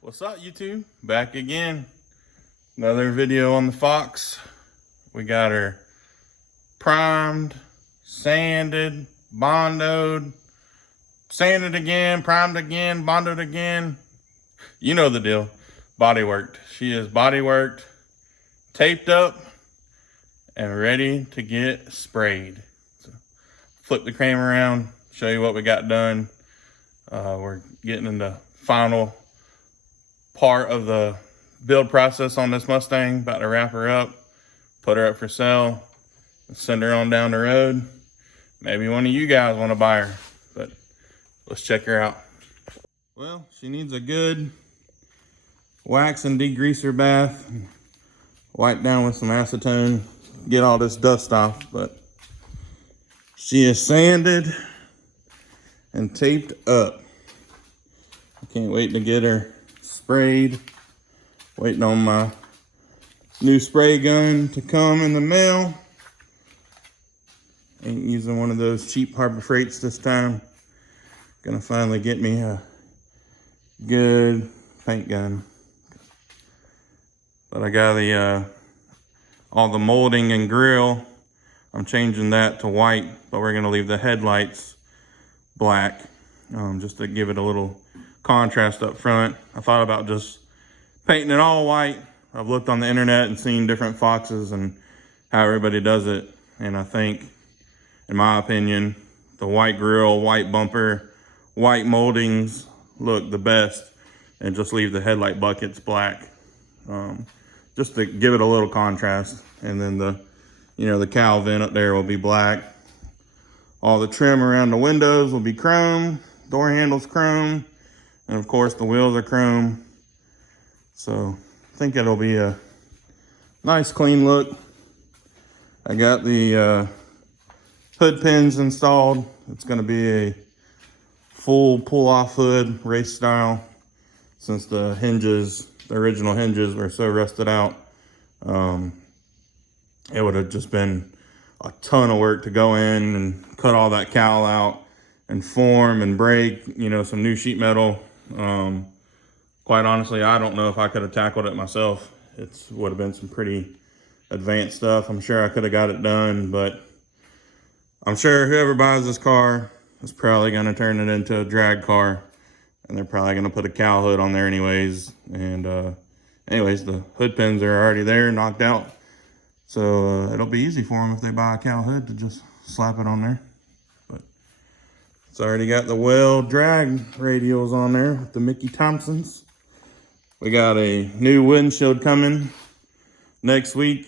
What's up, YouTube? Back again. Another video on the Fox. We got her primed, sanded, bondoed, sanded again, primed again, bonded again. You know the deal. Body worked. She is body worked, taped up, and ready to get sprayed. So, flip the cam around, show you what we got done. We're getting in the final part of the build process on this Mustang. About to wrap her up, put her up for sale, and send her on down the road. Maybe one of you guys want to buy her, but let's check her out. Well, she needs a good wax and degreaser bath. Wipe down with some acetone, get all this dust off, but she is sanded and taped up. I can't wait to get her sprayed. Waiting on my new spray gun to come in the mail. Ain't using one of those cheap Harbor Freights this time. Gonna finally get me a good paint gun. But I got the all the molding and grill. I'm changing that to white, but we're gonna leave the headlights black, just to give it a little contrast up front. I thought about just painting it all white. I've looked on the internet and seen different Foxes and how everybody does it. And I think, in my opinion, the white grill, white bumper, white moldings look the best, and just leave the headlight buckets black. Just to give it a little contrast. And then the cowl vent up there will be black. All the trim around the windows will be chrome, door handles chrome, and of course the wheels are chrome. So I think it'll be a nice clean look. I got the hood pins installed. It's gonna be a full pull-off hood, race style, since the hinges, the original hinges, were so rusted out. It would have just been a ton of work to go in and cut all that cowl out and form and break, some new sheet metal. Quite honestly, I don't know if I could have tackled it myself. It would have been some pretty advanced stuff. I'm sure I could have got it done, but I'm sure whoever buys this car is probably going to turn it into a drag car, and they're probably going to put a cowl hood on there anyways. And anyways, the hood pins are already there, knocked out. So it'll be easy for them if they buy a cowl hood to just slap it on there. But it's already got the well drag radials on there with the Mickey Thompsons. We got a new windshield coming next week.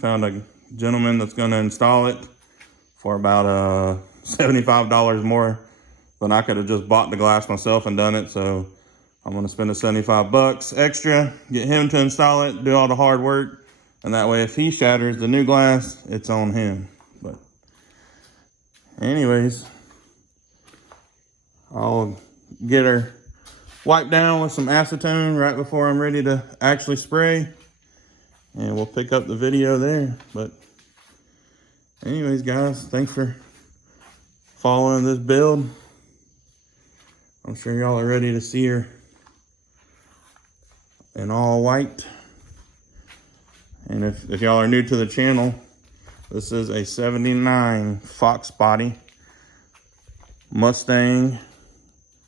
Found a gentleman that's going to install it for about $75 more than I could have just bought the glass myself and done it. So I'm going to spend the 75 bucks extra, get him to install it, do all the hard work. And that way, if he shatters the new glass, it's on him. But anyways, I'll get her wiped down with some acetone right before I'm ready to actually spray. And we'll pick up the video there. But anyways, guys, thanks for following this build. I'm sure y'all are ready to see her in all white. And if y'all are new to the channel, this is a 79 FoxBody Mustang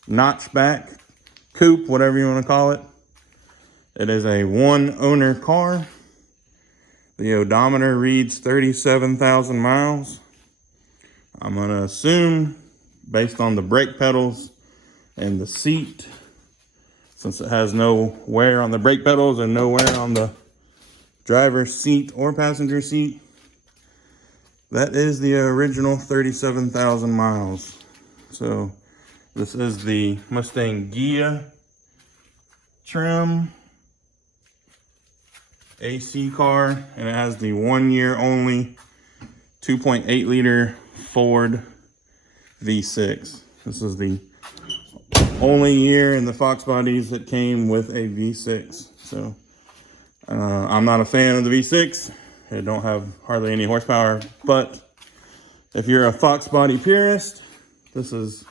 notchback coupe, whatever you want to call it. It is a one owner car. The odometer reads 37,000 miles. I'm going to assume, based on the brake pedals and the seat, since it has no wear on the brake pedals and no wear on the driver's seat or passenger seat, that is the original 37,000 miles. So this is the Mustang Gia trim AC car, and it has the 1 year only 2.8 liter Ford V6. This is the only year in the Fox bodies that came with a V6. So I'm not a fan of the V6. It don't have hardly any horsepower, but if you're a Fox body purist, this is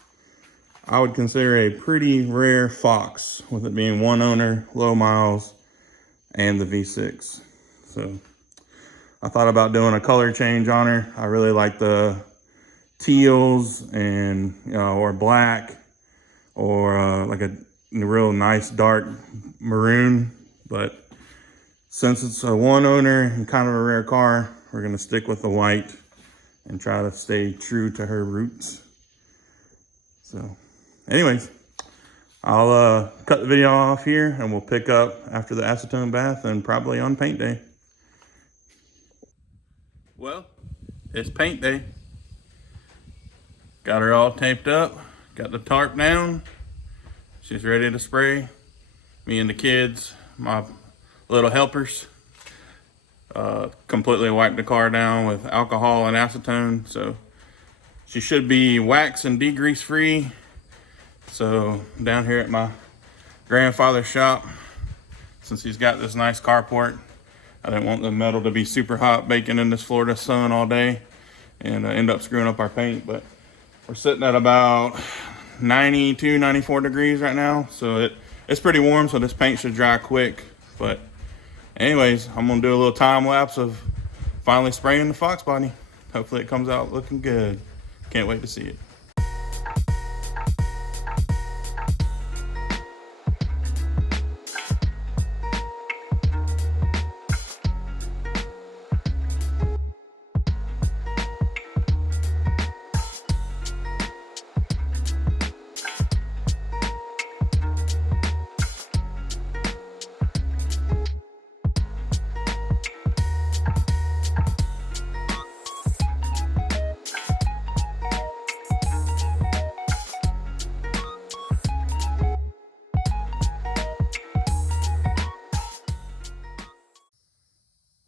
I would consider a pretty rare Fox, with it being one owner, low miles, and the V6. So I thought about doing a color change on her. I really like the teals and or black, or like a real nice dark maroon. But since it's a one owner and kind of a rare car, we're gonna stick with the white and try to stay true to her roots. So anyways, I'll cut the video off here and we'll pick up after the acetone bath and probably on paint day. Well, it's paint day. Got her all taped up, got the tarp down. She's ready to spray. Me and the kids, my little helpers, completely wiped the car down with alcohol and acetone. So she should be wax and degrease free. So down here at my grandfather's shop, since he's got this nice carport, I didn't want the metal to be super hot baking in this Florida sun all day and end up screwing up our paint. But we're sitting at about 92, 94 degrees right now. So it's pretty warm, so this paint should dry quick. But anyways, I'm gonna do a little time lapse of finally spraying the FoxBody. Hopefully it comes out looking good. Can't wait to see it.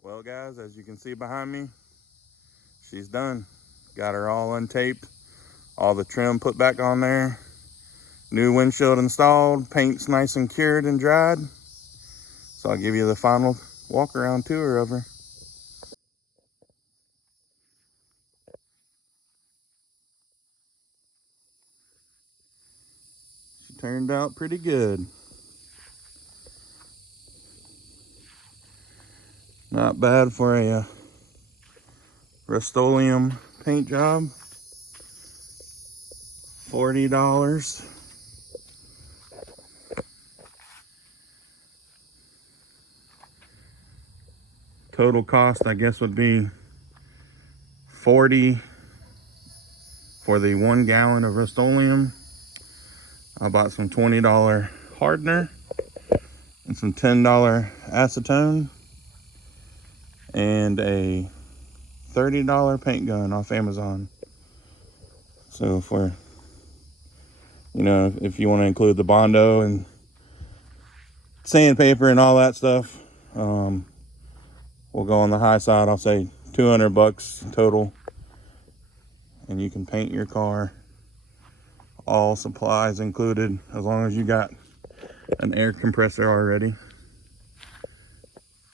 Well guys, as you can see behind me, she's done. Got her all untaped, all the trim put back on there, new windshield installed, paint's nice and cured and dried. So I'll give you the final walk around tour of her. She turned out pretty good. Not bad for a Rust-Oleum paint job. $40. Total cost, I guess, would be $40 for the 1 gallon of Rust-Oleum. I bought some $20 hardener and some $10 acetone and a $30 paint gun off Amazon. So for, if you want to include the Bondo and sandpaper and all that stuff, we'll go on the high side. I'll say $200 total, and you can paint your car, all supplies included, as long as you got an air compressor already.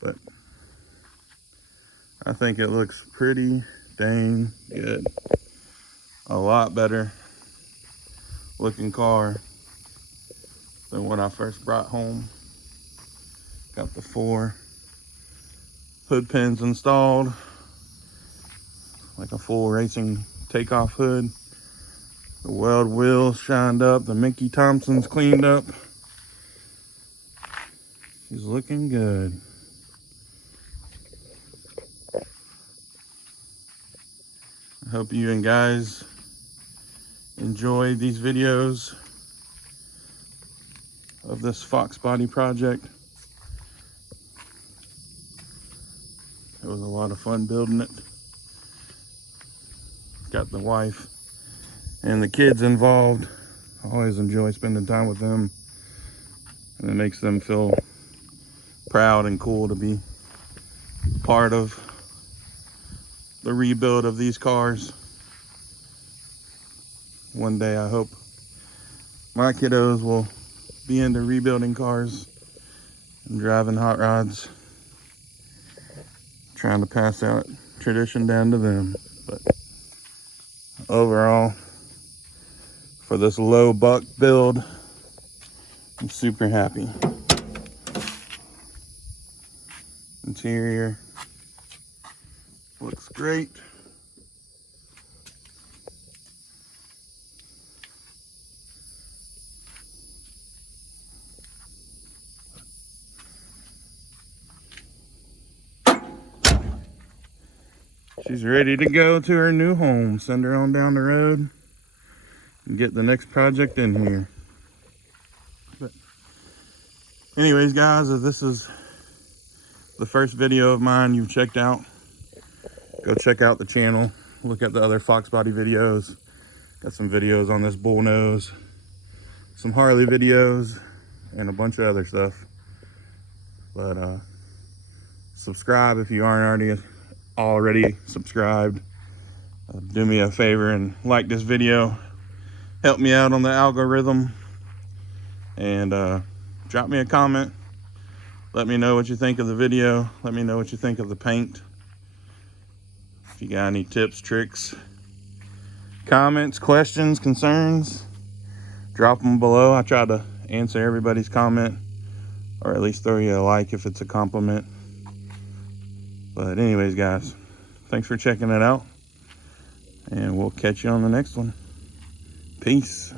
But I think it looks pretty dang good. A lot better looking car than what I first brought home. Got the 4 hood pins installed, like a full racing takeoff hood. The weld wheels shined up, the Mickey Thompson's cleaned up. She's looking good. I hope you and guys enjoy these videos of this FoxBody project. It was a lot of fun building it. Got the wife and the kids involved. I always enjoy spending time with them, and it makes them feel proud and cool to be part of the rebuild of these cars. One day I hope my kiddos will be into rebuilding cars and driving hot rods, trying to pass that tradition down to them. But overall, for this low buck build. I'm super happy. Interior looks great. She's ready to go to her new home. Send her on down the road and get the next project in here. But anyways, guys, if this is the first video of mine you've checked out, go check out the channel. Look at the other FoxBody videos. Got some videos on this bullnose, some Harley videos, and a bunch of other stuff. But subscribe if you aren't already subscribed. Do me a favor and like this video. Help me out on the algorithm. And drop me a comment. Let me know what you think of the video. Let me know what you think of the paint. If you got any tips, tricks, comments, questions, concerns, drop them below. I try to answer everybody's comment, or at least throw you a like if it's a compliment. But anyways, guys, thanks for checking it out, and we'll catch you on the next one. Peace.